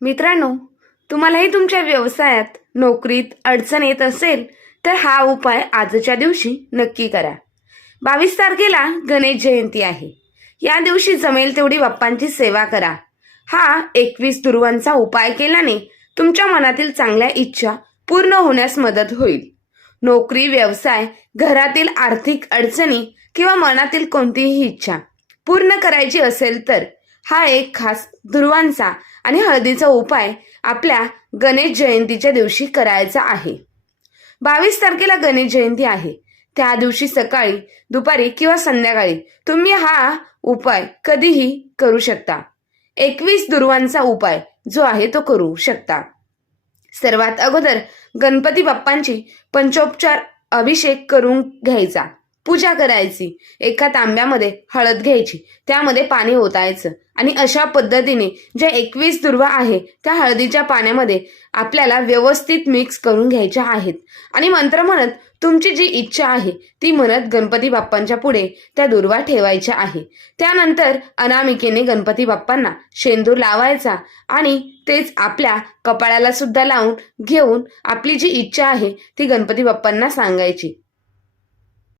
मित्रांनो, तुम्हालाही तुमच्या व्यवसायात, नोकरीत अडचण येत असेल तर हा उपाय आजच्या दिवशी नक्की करा. 22 तारखेला गणेश जयंती आहे. या दिवशी जमेल तेवढी बाप्पांची सेवा करा. हा 21 दुर्वांचा उपाय केल्याने तुमच्या मनातील चांगल्या इच्छा पूर्ण होण्यास मदत होईल. नोकरी, व्यवसाय, घरातील आर्थिक अडचणी किंवा मनातील कोणतीही इच्छा पूर्ण करायची असेल तर हा एक खास दुर्वांचा आणि हळदीचा उपाय आपल्या गणेश जयंतीच्या दिवशी करायचा आहे. 22 तारखेला गणेश जयंती आहे. त्या दिवशी सकाळी, दुपारी किंवा संध्याकाळी तुम्ही हा उपाय कधीही करू शकता. 21 दुर्वांचा उपाय जो आहे तो करू शकता. सर्वात अगोदर गणपती बाप्पांची पंचोपचार अभिषेक करून घ्यायचा, पूजा करायची. एका तांब्यामध्ये हळद घ्यायची, त्यामध्ये पाणी ओतायचं आणि अशा पद्धतीने ज्या 21 दुर्वा आहे त्या हळदीच्या पाण्यामध्ये आपल्याला व्यवस्थित मिक्स करून घ्यायच्या आहेत आणि मंत्र म्हणत तुमची जी इच्छा आहे ती म्हणत गणपती बाप्पांच्या पुढे त्या दुर्वा ठेवायच्या आहे. त्यानंतर अनामिकेने गणपती बाप्पांना शेंदूर लावायचा आणि तेच आपल्या कपाळाला सुद्धा लावून घेऊन आपली जी इच्छा आहे ती गणपती बाप्पांना सांगायची.